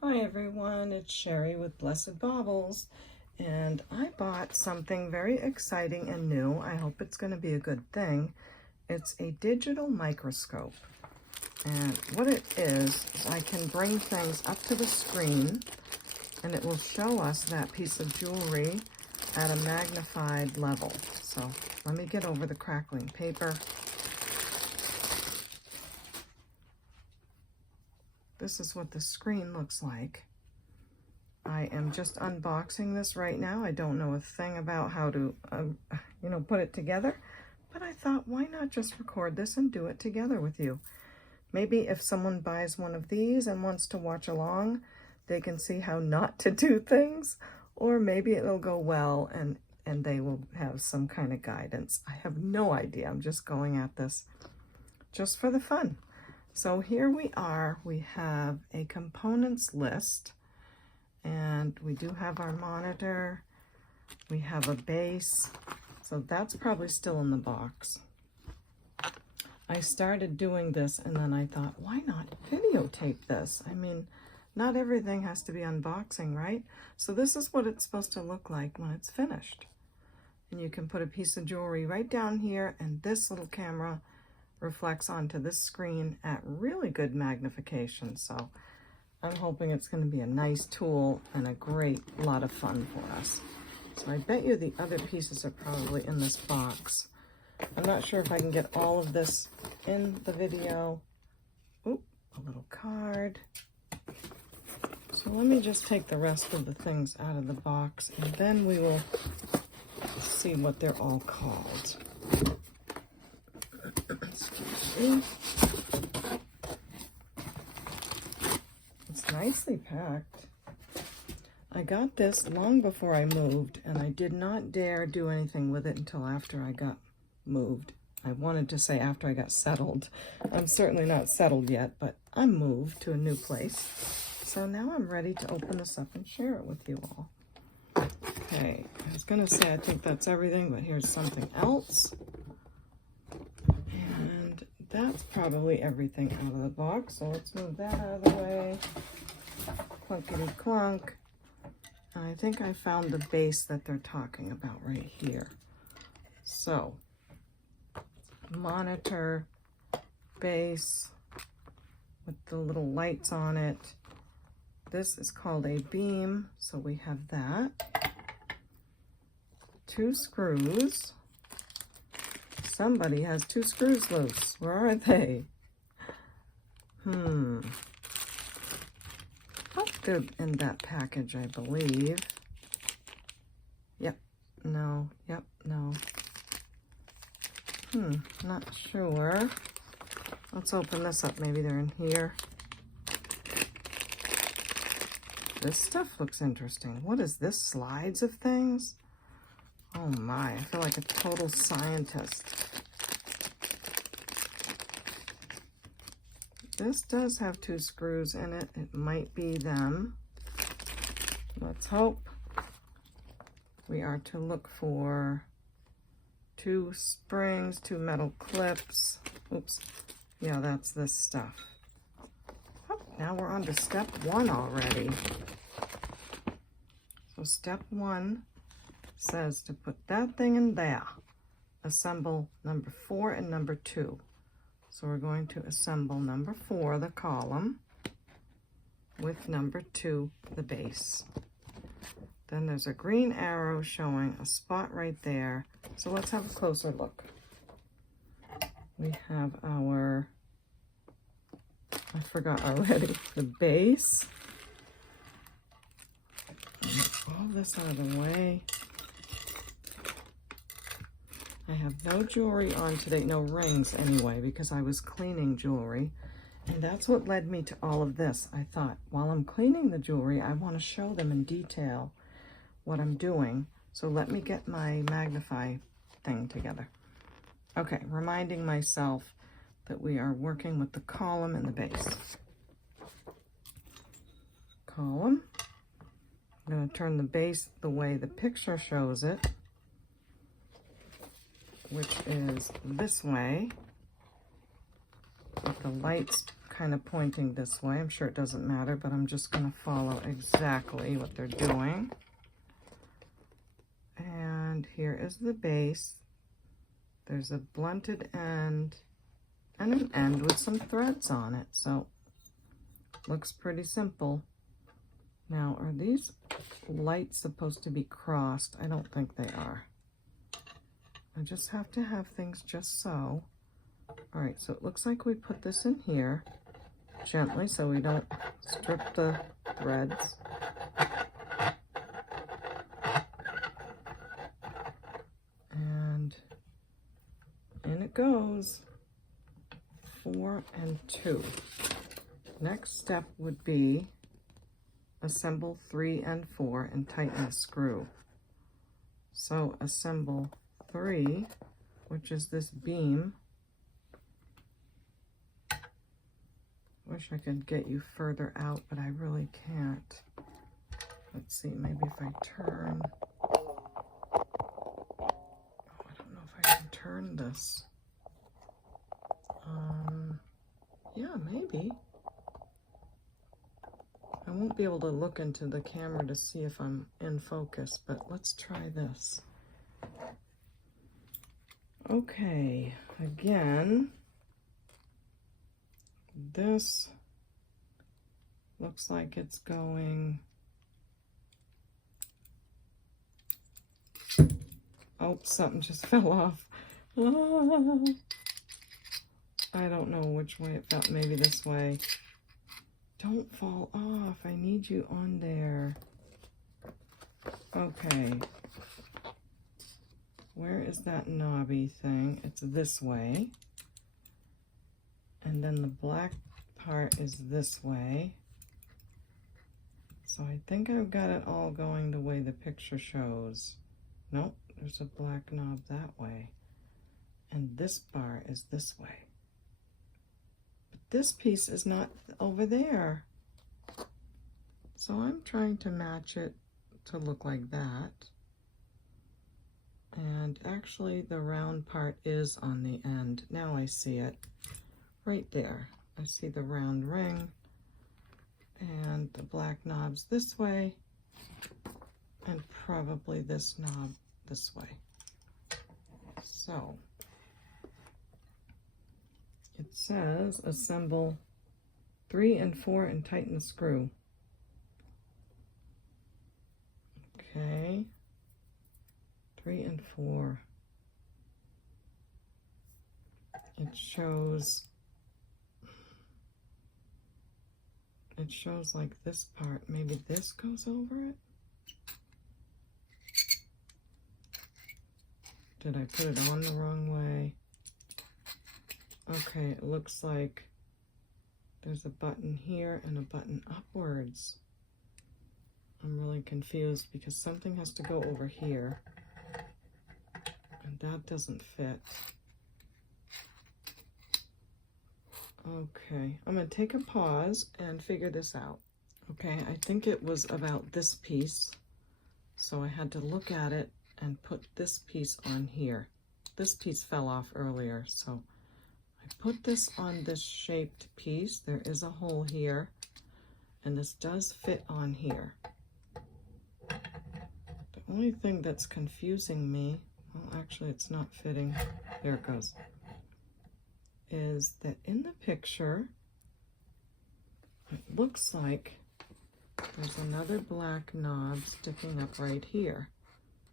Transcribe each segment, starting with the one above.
Hi everyone, it's Sherry with Blessed Baubles, and I bought something very exciting and new. I hope it's going to be a good thing. It's a digital microscope, and what it is I can bring things up to the screen and it will show us that piece of jewelry at a magnified level. So let me get over the crackling paper. This is what the screen looks like. I am just unboxing this right now. I don't know a thing about how to, put it together, but I thought, why not just record this and do it together with you? Maybe if someone buys one of these and wants to watch along, they can see how not to do things, or maybe it'll go well and they will have some kind of guidance. I have no idea. I'm just going at this just for the fun. So here we are, we have a components list, and we do have our monitor, we have a base, so that's probably still in the box. I started doing this and then I thought, why not videotape this? I mean, not everything has to be unboxing, right? So this is what it's supposed to look like when it's finished. And you can put a piece of jewelry right down here, and this little camera reflects onto this screen at really good magnification. So I'm hoping it's going to be a nice tool and a great lot of fun for us. So I bet you the other pieces are probably in this box. I'm not sure if I can get all of this in the video. Oop, a little card. So let me just take the rest of the things out of the box, and then we will see what they're all called. Excuse me. It's nicely packed. I got this long before I moved, and I did not dare do anything with it until after I got moved. I wanted to say after I got settled. I'm certainly not settled yet, but I'm moved to a new place. So now I'm ready to open this up and share it with you all. Okay, I was going to say I think that's everything, but here's something else. And that's probably everything out of the box, so let's move that out of the way. Clunkety clunk. And I think I found the base that they're talking about right here. So, monitor, base, with the little lights on it. This is called a beam, so we have that. 2 screws. Somebody has 2 screws loose. Where are they? Oh, they're in that package, I believe. Yep, no, yep, no. Not sure. Let's open this up. Maybe they're in here. This stuff looks interesting. What is this? Slides of things? Oh my, I feel like a total scientist. This does have 2 screws in it. It might be them. Let's hope. We are to look for 2 springs, 2 metal clips. Oops. Yeah, that's this stuff. Oh, now we're on to step 1 already. So step 1 says to put that thing in there. Assemble number 4 and number 2. So we're going to assemble number 4, the column, with number 2, the base. Then there's a green arrow showing a spot right there. So let's have a closer look. We have our, I forgot already, the base. All this out of the way. I have no jewelry on today, no rings anyway, because I was cleaning jewelry. And that's what led me to all of this. I thought, while I'm cleaning the jewelry, I want to show them in detail what I'm doing. So let me get my magnify thing together. Okay, reminding myself that we are working with the column and the base. Column. I'm going to turn the base the way the picture shows it, which is this way, with the lights kind of pointing this way. I'm sure it doesn't matter, but I'm just going to follow exactly what they're doing. And here is the base. There's a blunted end and an end with some threads on it. So looks pretty simple. Now, are these lights supposed to be crossed? I don't think they are. I just have to have things just so. All right, so it looks like we put this in here gently so we don't strip the threads. And in it goes. 4 and 2. Next step would be assemble 3 and 4 and tighten the screw. So assemble 3, which is this beam. Wish I could get you further out, but I really can't. Let's see, maybe if I turn. Oh, I don't know if I can turn this. Yeah, maybe. I won't be able to look into the camera to see if I'm in focus, but let's try this. Okay, again, this looks like it's going, oh, something just fell off. Ah. I don't know which way it fell, maybe this way. Don't fall off, I need you on there. Okay. Where is that knobby thing? It's this way. And then the black part is this way. So I think I've got it all going the way the picture shows. Nope, there's a black knob that way. And this bar is this way. But this piece is not over there. So I'm trying to match it to look like that. And actually the round part is on the end. Now I see it right there. I see the round ring and the black knobs this way and probably this knob this way. So it says assemble 3 and 4 and tighten the screw. Okay. 3 and 4. It shows like this part. Maybe this goes over it? Did I put it on the wrong way? Okay, it looks like there's a button here and a button upwards. I'm really confused because something has to go over here. And that doesn't fit. Okay, I'm going to take a pause and figure this out. Okay, I think it was about this piece. So I had to look at it and put this piece on here. This piece fell off earlier, so I put this on this shaped piece. There is a hole here, and this does fit on here. The only thing that's confusing me, well, actually it's not fitting, there it goes, is that in the picture, it looks like there's another black knob sticking up right here.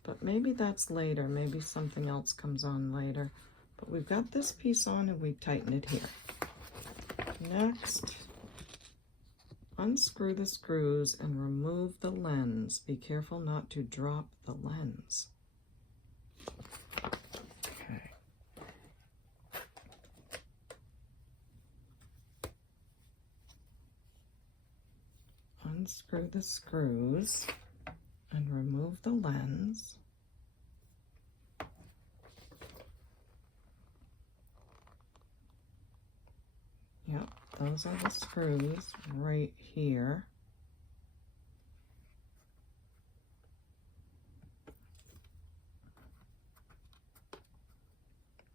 But maybe that's later, maybe something else comes on later. But we've got this piece on and we tighten it here. Next, unscrew the screws and remove the lens. Be careful not to drop the lens. Okay. Unscrew the screws and remove the lens. Yep, those are the screws right here.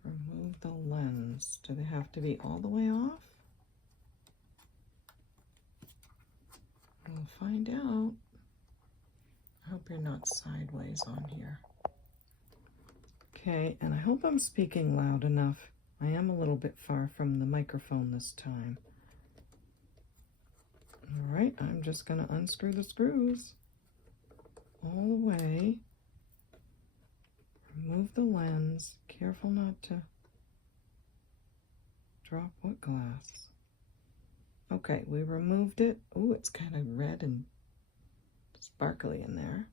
Remove the lens. Do they have to be all the way off? We'll find out. I hope you're not sideways on here. Okay, and I hope I'm speaking loud enough. I am a little bit far from the microphone this time. All right, I'm just going to unscrew the screws all the way. Remove the lens. Careful not to drop what glass. Okay, we removed it. Ooh, it's kind of red and sparkly in there.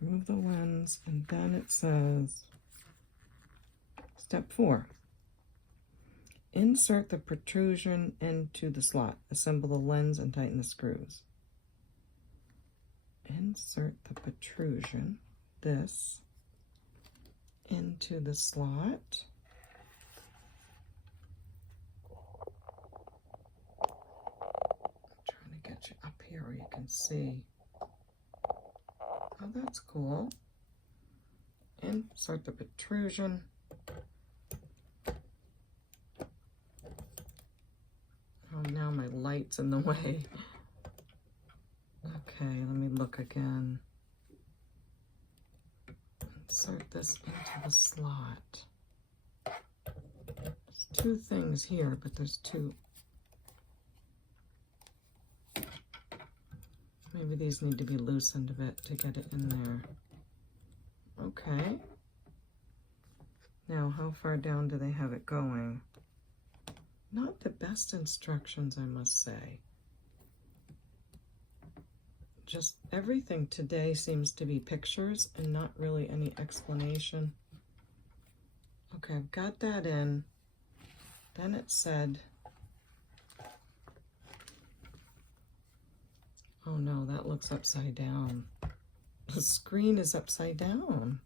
Remove the lens, and then it says, step 4. Insert the protrusion into the slot. Assemble the lens and tighten the screws. Insert the protrusion, this, into the slot. I'm trying to get you up here where you can see. Oh, that's cool. Insert the protrusion. Oh, now my light's in the way. Okay, let me look again. Insert this into the slot. There's 2 things here, but there's 2. Maybe these need to be loosened a bit to get it in there. Okay. Now, how far down do they have it going? Not the best instructions, I must say. Just everything today seems to be pictures and not really any explanation. Okay, I've got that in. Then it said, oh no, that looks upside down. The screen is upside down.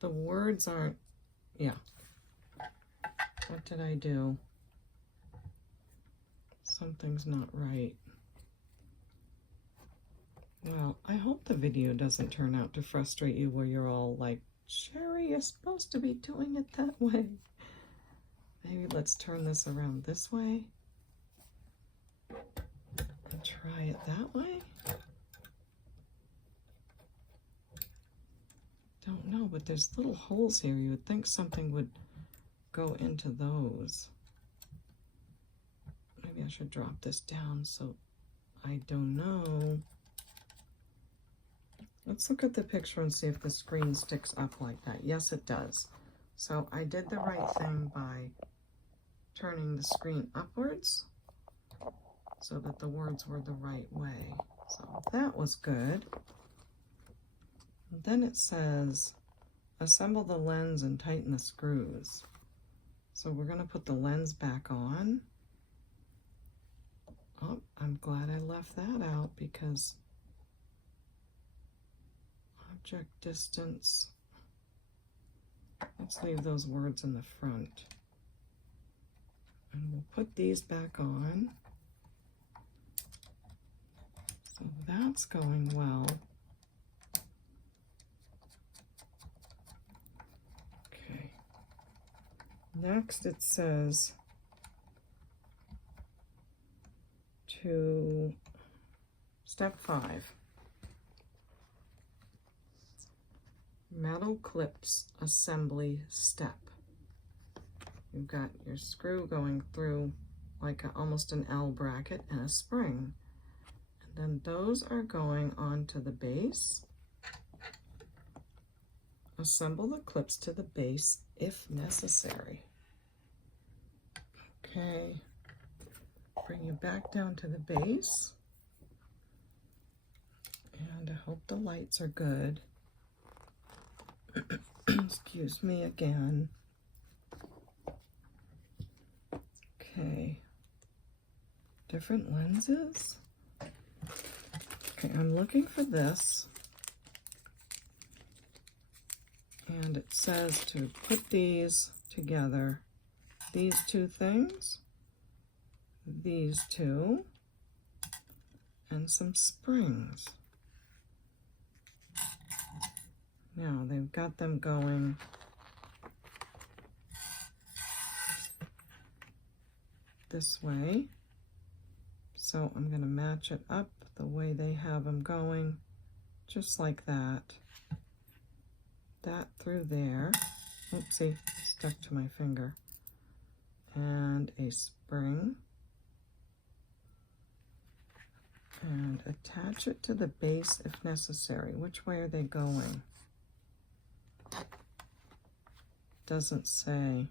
The words aren't, yeah. What did I do? Something's not right. Well, I hope the video doesn't turn out to frustrate you where you're all like, Sherry, you're supposed to be doing it that way. Maybe let's turn this around this way and try it that way. Don't know, but there's little holes here. You would think something would go into those. Maybe I should drop this down so I don't know. Let's look at the picture and see if the screen sticks up like that. Yes, it does. So I did the right thing by turning the screen upwards so that the words were the right way. So that was good. And then it says, assemble the lens and tighten the screws. So we're going to put the lens back on. Oh, I'm glad I left that out because object distance. Let's leave those words in the front. And we'll put these back on. So that's going well. Okay. Next it says to step 5. Metal clips assembly step. You've got your screw going through like almost an L bracket and a spring. And then those are going onto the base. Assemble the clips to the base if necessary. Okay. Bring you back down to the base. And I hope the lights are good. Excuse me again. Okay. Different lenses. Okay, I'm looking for this. And it says to put these together. These 2 things. These 2. And some springs. Now they've got them going this way. So I'm going to match it up the way they have them going, just like that. That through there. Oopsie, stuck to my finger. And a spring. And attach it to the base if necessary. Which way are they going? Doesn't say.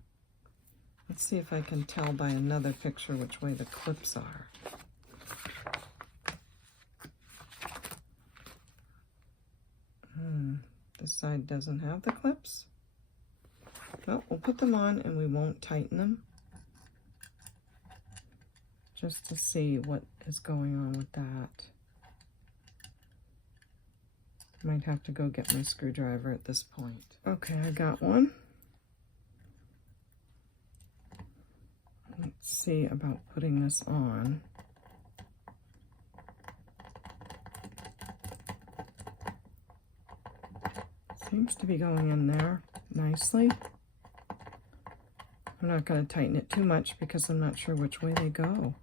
Let's see if I can tell by another picture which way the clips are. This side doesn't have the clips. Well, we'll put them on and we won't tighten them. Just to see what is going on with that. Might have to go get my screwdriver at this point. Okay, I got one. Let's see about putting this on. Seems to be going in there nicely. I'm not going to tighten it too much because I'm not sure which way they go.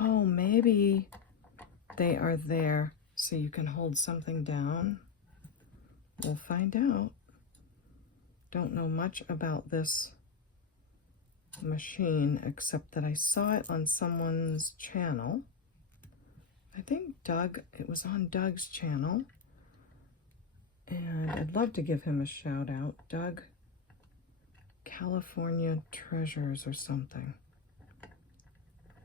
Oh, maybe they are there so you can hold something down. We'll find out. Don't know much about this machine except that I saw it on someone's channel. I think Doug, it was on Doug's channel. And I'd love to give him a shout out. Doug, California Treasures or something.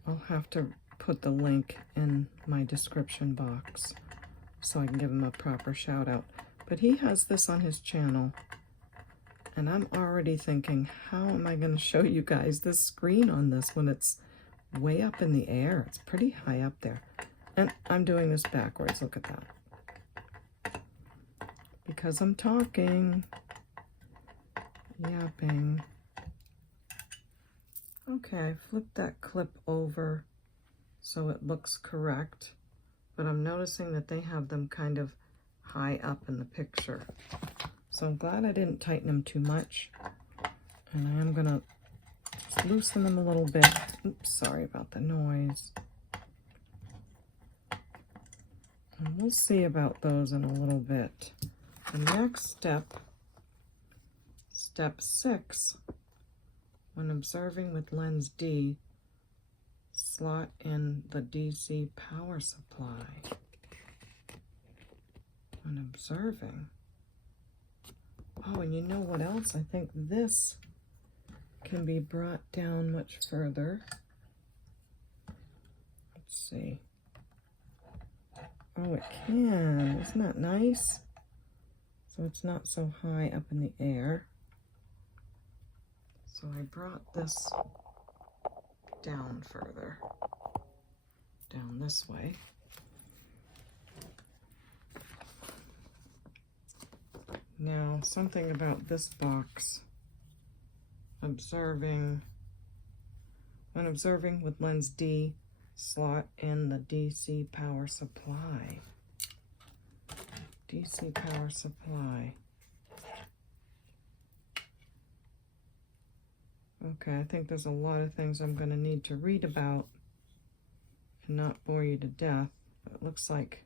I'll have to put the link in my description box so I can give him a proper shout out. But he has this on his channel. And I'm already thinking, how am I going to show you guys this screen on this when it's way up in the air? It's pretty high up there. And I'm doing this backwards. Look at that. Because I'm talking, yapping. Okay, I flipped that clip over so it looks correct, but I'm noticing that they have them kind of high up in the picture. So I'm glad I didn't tighten them too much, and I am gonna loosen them a little bit. Oops, sorry about the noise. And we'll see about those in a little bit. The next step, step 6, when observing with lens D, slot in the DC power supply. When observing. Oh, and you know what else? I think this can be brought down much further. Let's see. Oh, it can. Isn't that nice? So it's not so high up in the air. So I brought this down further, down this way. Now, something about this box, when observing with lens D, slot in the DC power supply. DC power supply. Okay, I think there's a lot of things I'm going to need to read about and not bore you to death. It looks like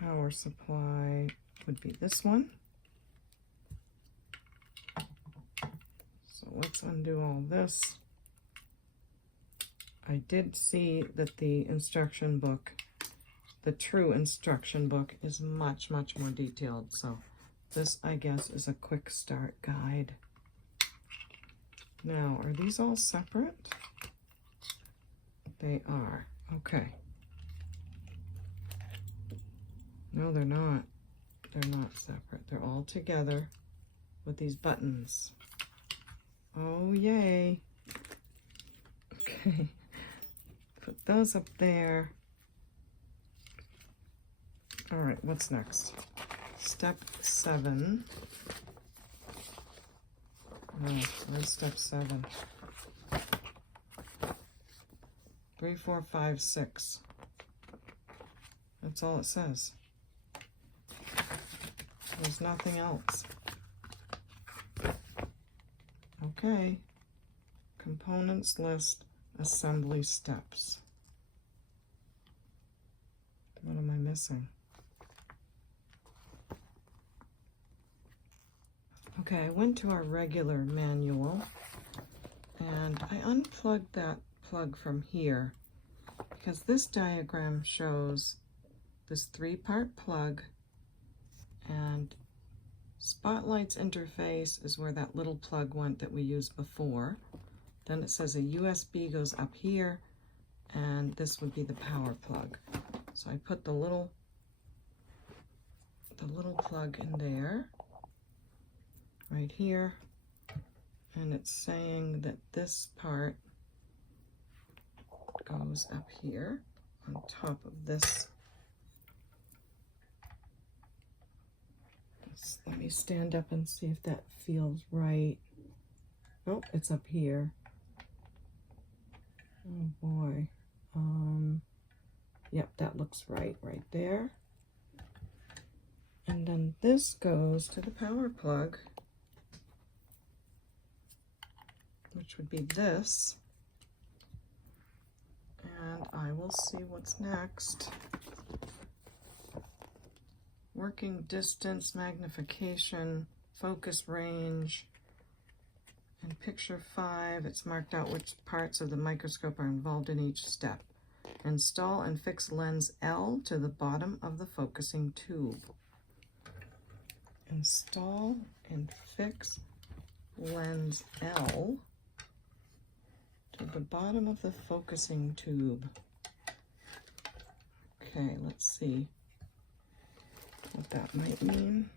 power supply would be this one. So let's undo all this. I did see that the instruction book, the true instruction book, is much, much more detailed. So this, I guess, is a quick start guide. Now, are these all separate? They are. Okay. No, they're not. They're not separate. They're all together with these buttons. Oh, yay. Okay. Put those up there. All right, what's next? Step 7. Oh, where's step 7? 3, 4, 5, 6. That's all it says. There's nothing else. Okay. Components list assembly steps. What am I missing? Okay, I went to our regular manual and I unplugged that plug from here because this diagram shows this 3-part plug, and Spotlight's interface is where that little plug went that we used before. Then it says a USB goes up here, and this would be the power plug. So I put the little plug in there, right here, and it's saying that this part goes up here on top of this. Let me stand up and see if that feels right. Nope, it's up here. Oh boy. Yep, that looks right there. And then this goes to the power plug, which would be this. And I will see what's next. Working distance, magnification, focus range. In picture 5, it's marked out which parts of the microscope are involved in each step. Install and fix lens L to the bottom of the focusing tube. Install and fix lens L to the bottom of the focusing tube. Okay, let's see what that might mean.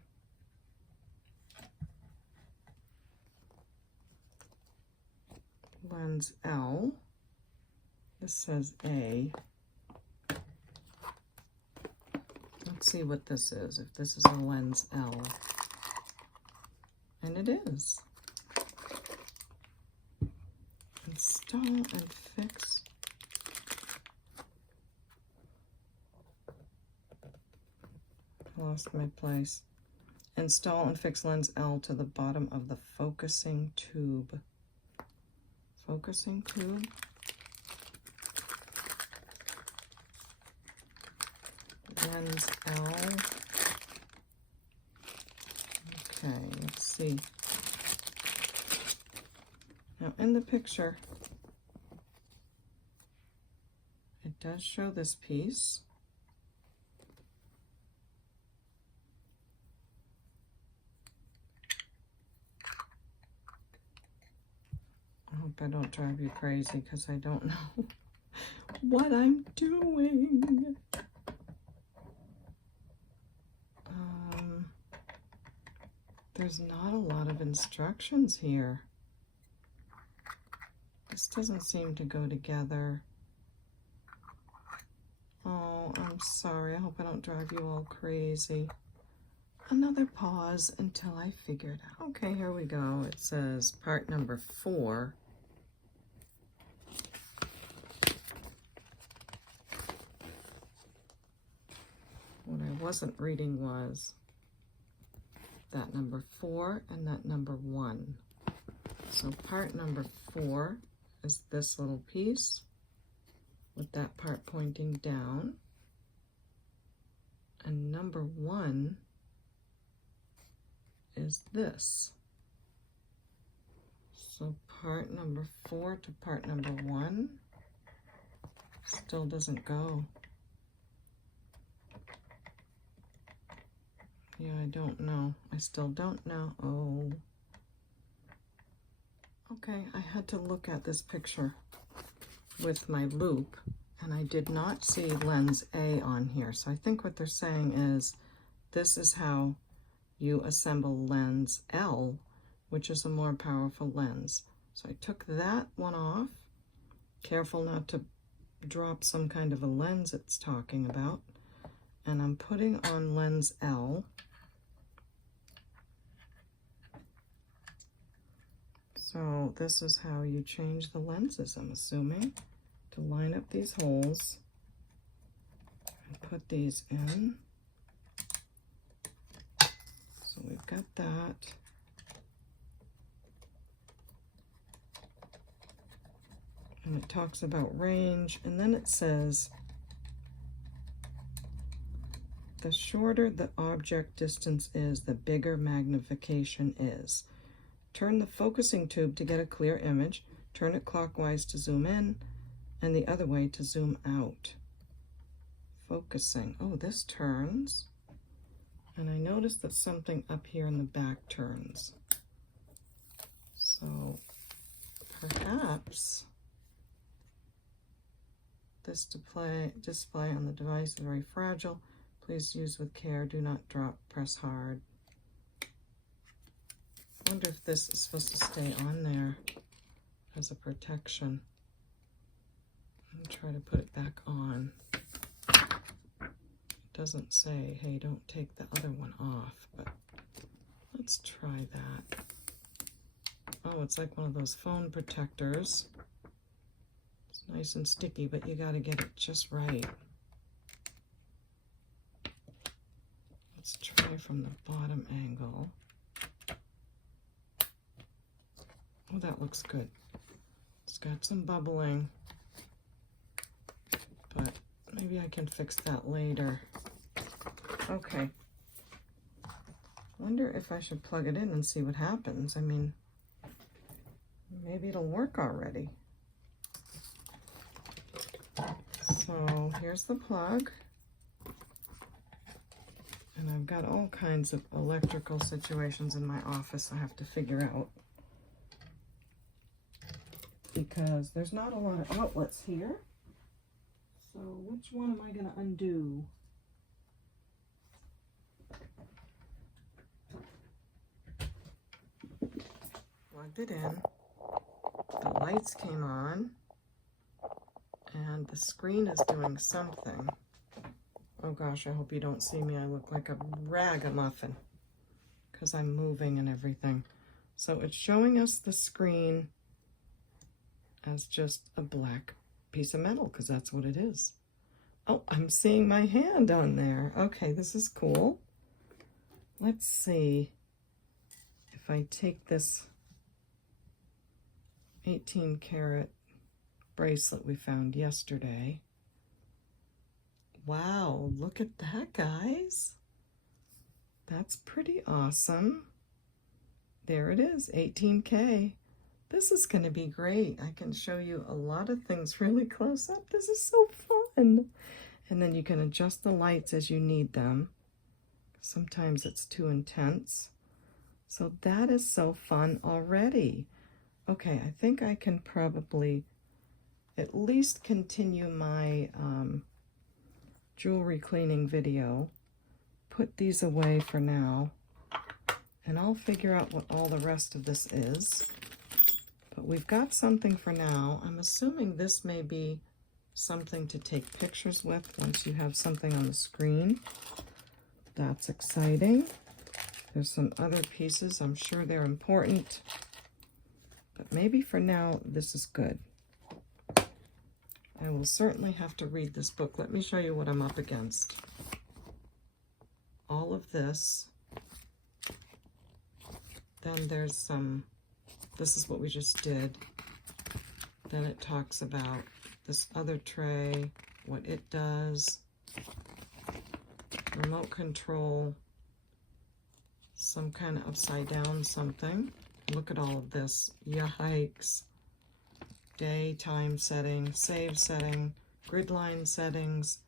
Lens L. This says A. Let's see what this is, if this is a lens L. And it is. Install and fix. I lost my place. Install and fix lens L to the bottom of the focusing tube. Focusing tube. Lens L. Okay, let's see. Now in the picture, it does show this piece. I hope I don't drive you crazy because I don't know what I'm doing. There's not a lot of instructions here. This doesn't seem to go together. Oh, I'm sorry. I hope I don't drive you all crazy. Another pause until I figure it out. Okay, here we go. It says part number 4. What I wasn't reading was that number 4 and that number 1. So part number 4 is this little piece with that part pointing down. And number 1 is this. So part number 4 to part number 1 still doesn't go. Yeah, I don't know. I still don't know. Oh. Okay, I had to look at this picture with my loop, and I did not see lens A on here. So I think what they're saying is this is how you assemble lens L, which is a more powerful lens. So I took that one off. Careful not to drop some kind of a lens it's talking about. And I'm putting on lens L. So this is how you change the lenses, I'm assuming, to line up these holes and put these in. So we've got that. And it talks about range, and then it says, the shorter the object distance is, the bigger magnification is. Turn the focusing tube to get a clear image. Turn it clockwise to zoom in, and the other way to zoom out. Focusing. Oh, this turns. And I noticed that something up here in the back turns. So perhaps this display on the device is very fragile. Please use with care. Do not drop. Press hard. I wonder if this is supposed to stay on there as a protection. And try to put it back on. It doesn't say, hey, don't take the other one off, but let's try that. Oh, it's like one of those phone protectors. It's nice and sticky, but you got to get it just right. Let's try from the bottom angle. Oh, that looks good. It's got some bubbling, but maybe I can fix that later. Okay. Wonder if I should plug it in and see what happens. I mean, maybe it'll work already. So here's the plug. And I've got all kinds of electrical situations in my office I have to figure out, because there's not a lot of outlets here. So which one am I going to undo? Plugged it in. The lights came on. And the screen is doing something. Oh gosh, I hope you don't see me. I look like a ragamuffin because I'm moving and everything. So it's showing us the screen as just a black piece of metal, because that's what it is. Oh, I'm seeing my hand on there. Okay, this is cool. Let's see if I take this 18 karat bracelet we found yesterday. Wow, look at that, guys. That's pretty awesome. There it is, 18K. This is going to be great. I can show you a lot of things really close up. This is so fun. And then you can adjust the lights as you need them. Sometimes it's too intense. So that is so fun already. Okay, I think I can probably at least continue my jewelry cleaning video. Put these away for now, and I'll figure out what all the rest of this is. But we've got something for now. I'm assuming this may be something to take pictures with once you have something on the screen. That's exciting. There's some other pieces. I'm sure they're important. But maybe for now, this is good. I will certainly have to read this book. Let me show you what I'm up against. All of this. Then there's some, this is what we just did. Then it talks about this other tray, what it does, remote control, some kind of upside down something. Look at all of this. Yikes. Day, time setting, save setting, grid line settings,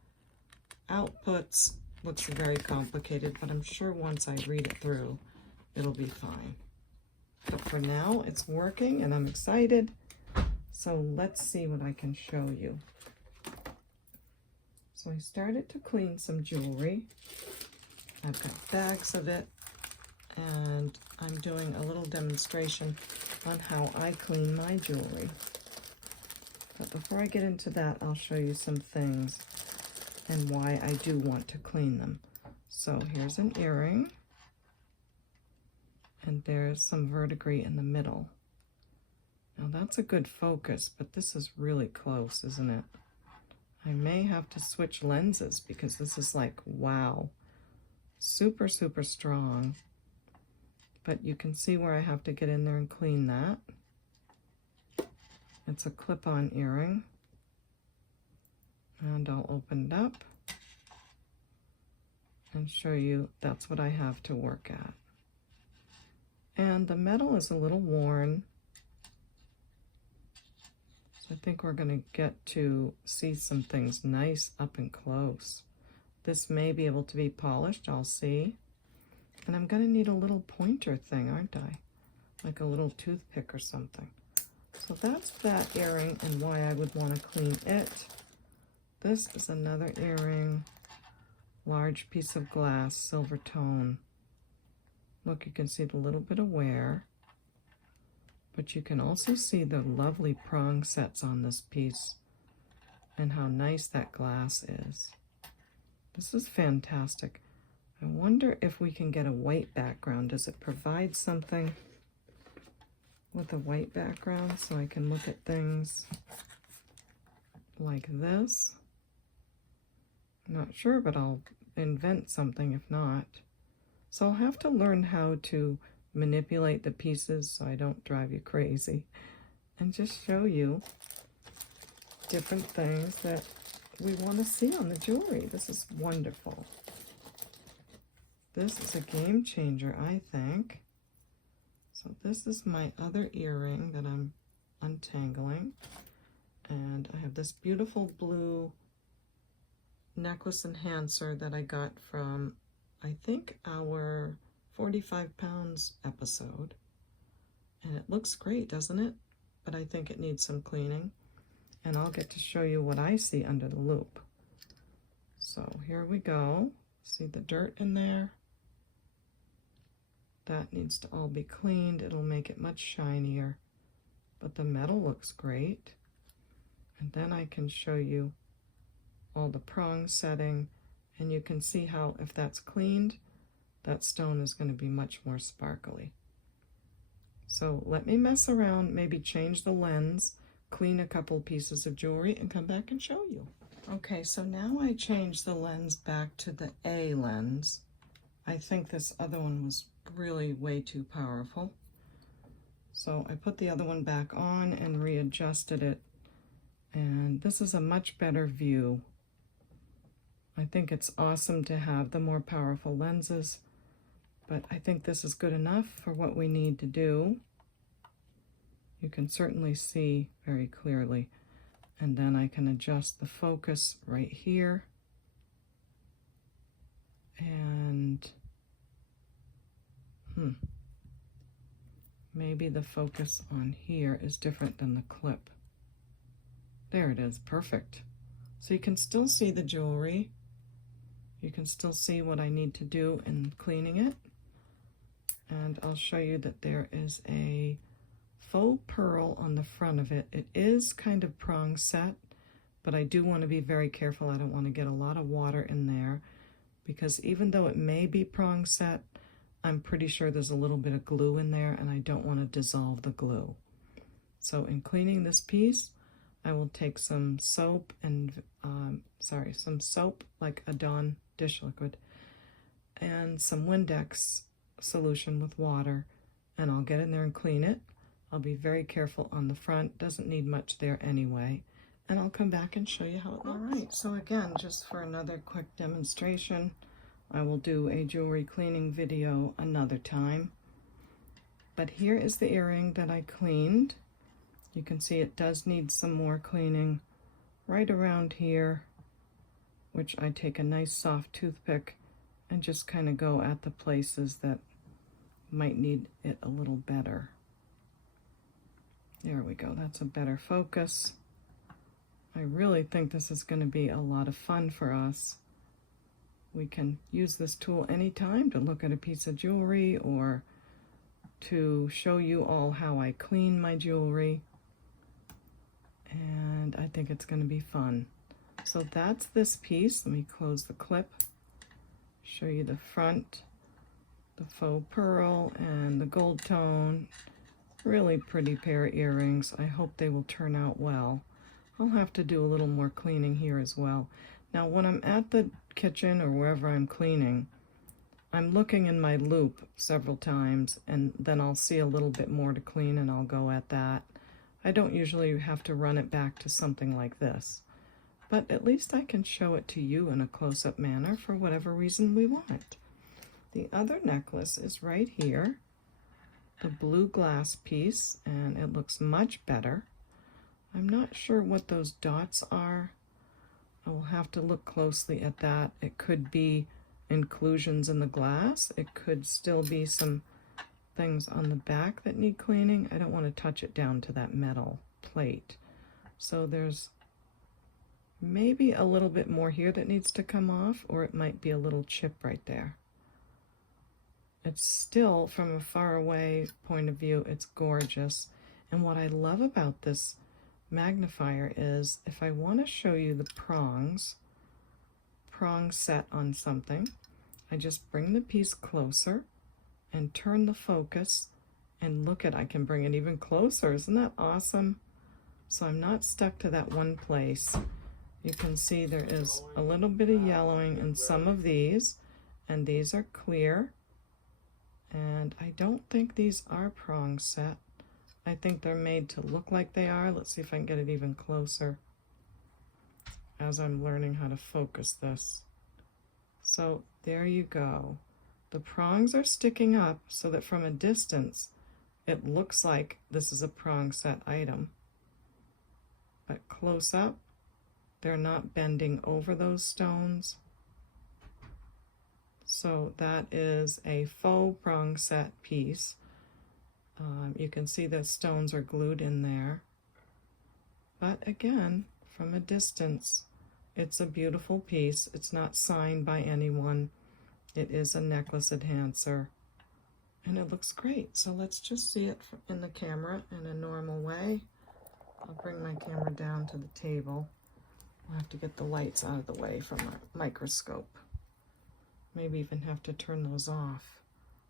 outputs. Looks very complicated, but I'm sure once I read it through, it'll be fine. But for now, it's working and I'm excited. So let's see what I can show you. So I started to clean some jewelry. I've got bags of it, and I'm doing a little demonstration on how I clean my jewelry. But before I get into that, I'll show you some things and why I do want to clean them. So here's an earring, and there's some verdigris in the middle. Now that's a good focus, but this is really close, isn't it? I may have to switch lenses because this is like, wow, super, super strong. But you can see where I have to get in there and clean that. It's a clip-on earring. And I'll open it up and show you that's what I have to work at. And the metal is a little worn, so I think we're going to get to see some things nice up and close. This may be able to be polished, I'll see. And I'm going to need a little pointer thing, aren't I? Like a little toothpick or something. So that's that earring and why I would want to clean it. This is another earring, large piece of glass, silver tone. Look, you can see the little bit of wear, but you can also see the lovely prong sets on this piece and how nice that glass is. This is fantastic. I wonder if we can get a white background. Does it provide something with a white background so I can look at things like this? Not sure, but I'll invent something if not. So I'll have to learn how to manipulate the pieces so I don't drive you crazy and just show you different things that we want to see on the jewelry. This is wonderful. This is a game changer, I think. So this is my other earring that I'm untangling. And I have this beautiful blue necklace enhancer that I got from, I think, our 45 pounds episode. And it looks great, doesn't it? But I think it needs some cleaning. And I'll get to show you what I see under the loop. So here we go. See the dirt in there? That needs to all be cleaned. It'll make it much shinier. But the metal looks great. And then I can show you all the prong setting, and you can see how if that's cleaned, that stone is going to be much more sparkly. So let me mess around, maybe change the lens, clean a couple pieces of jewelry, and come back and show you. Okay, so now I changed the lens back to the A lens. I think this other one was really way too powerful. So I put the other one back on and readjusted it, and this is a much better view. I think it's awesome to have the more powerful lenses, but I think this is good enough for what we need to do. You can certainly see very clearly. And then I can adjust the focus right here. And maybe the focus on here is different than the clip. There it is, perfect. So you can still see the jewelry. You can still see what I need to do in cleaning it. And I'll show you that there is a faux pearl on the front of it. It is kind of prong set, but I do want to be very careful. I don't want to get a lot of water in there, because even though it may be prong set, I'm pretty sure there's a little bit of glue in there, and I don't want to dissolve the glue. So in cleaning this piece, I will take some soap and, some soap like a Dawn dish liquid and some Windex solution with water, and I'll get in there and clean it. I'll be very careful on the front, doesn't need much there anyway, and I'll come back and show you how it looks. All right, so again, just for another quick demonstration, I will do a jewelry cleaning video another time. But here is the earring that I cleaned. You can see it does need some more cleaning right around here, which I take a nice soft toothpick and just kind of go at the places that might need it a little better. There we go, that's a better focus. I really think this is going to be a lot of fun for us. We can use this tool anytime to look at a piece of jewelry or to show you all how I clean my jewelry. And I think it's going to be fun. So that's this piece. Let me close the clip, show you the front, the faux pearl and the gold tone. Really pretty pair of earrings. I hope they will turn out well. I'll have to do a little more cleaning here as well. Now when I'm at the kitchen or wherever I'm cleaning, I'm looking in my loop several times, and then I'll see a little bit more to clean and I'll go at that. I don't usually have to run it back to something like this, but at least I can show it to you in a close-up manner for whatever reason we want. The other necklace is right here, the blue glass piece, and it looks much better. I'm not sure what those dots are. I will have to look closely at that. It could be inclusions in the glass. It could still be some things on the back that need cleaning. I don't want to touch it down to that metal plate. So there's maybe a little bit more here that needs to come off, or it might be a little chip right there. It's still, from a far away point of view, it's gorgeous. And what I love about this magnifier is if I want to show you the prong set on something, I just bring the piece closer and turn the focus and look at, I can bring it even closer. Isn't that awesome? So I'm not stuck to that one place. You can see there is a little bit of yellowing in some of these, and these are clear. And I don't think these are prong set. I think they're made to look like they are. Let's see if I can get it even closer as I'm learning how to focus this. So there you go. The prongs are sticking up so that from a distance it looks like this is a prong set item. But close up, they're not bending over those stones. So that is a faux prong set piece. You can see the stones are glued in there. But again, from a distance, it's a beautiful piece. It's not signed by anyone. It is a necklace enhancer. And it looks great. So let's just see it in the camera in a normal way. I'll bring my camera down to the table. I'll have to get the lights out of the way from our microscope. Maybe even have to turn those off.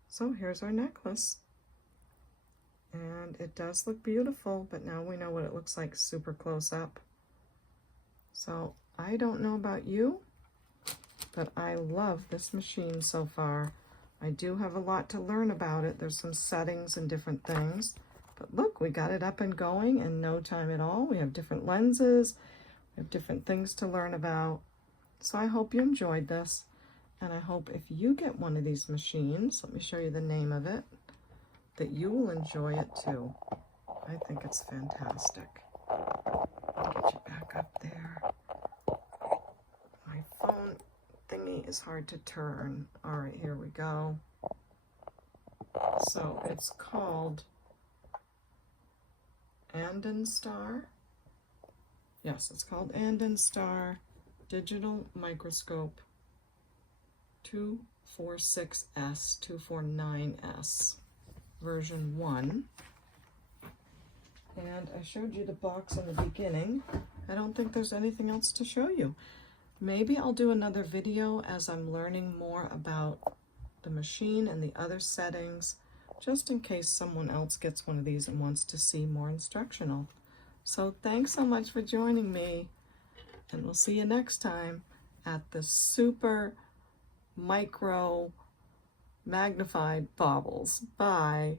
So here's our necklace. And it does look beautiful, but now we know what it looks like super close up. So I don't know about you, but I love this machine so far. I do have a lot to learn about it. There's some settings and different things. But look, we got it up and going in no time at all. We have different lenses. We have different things to learn about. So I hope you enjoyed this. And I hope if you get one of these machines, let me show you the name of it, that you will enjoy it too. I think it's fantastic. Get you back up there. My phone thingy is hard to turn. All right, here we go. So it's called Andonstar. Yes, it's called Andonstar Digital Microscope 246S, 249S, version 1. And I showed you the box in the beginning. I don't think there's anything else to show you. Maybe I'll do another video as I'm learning more about the machine and the other settings, just in case someone else gets one of these and wants to see more instructional. So thanks so much for joining me, and we'll see you next time at the super micro magnified baubles. Bye.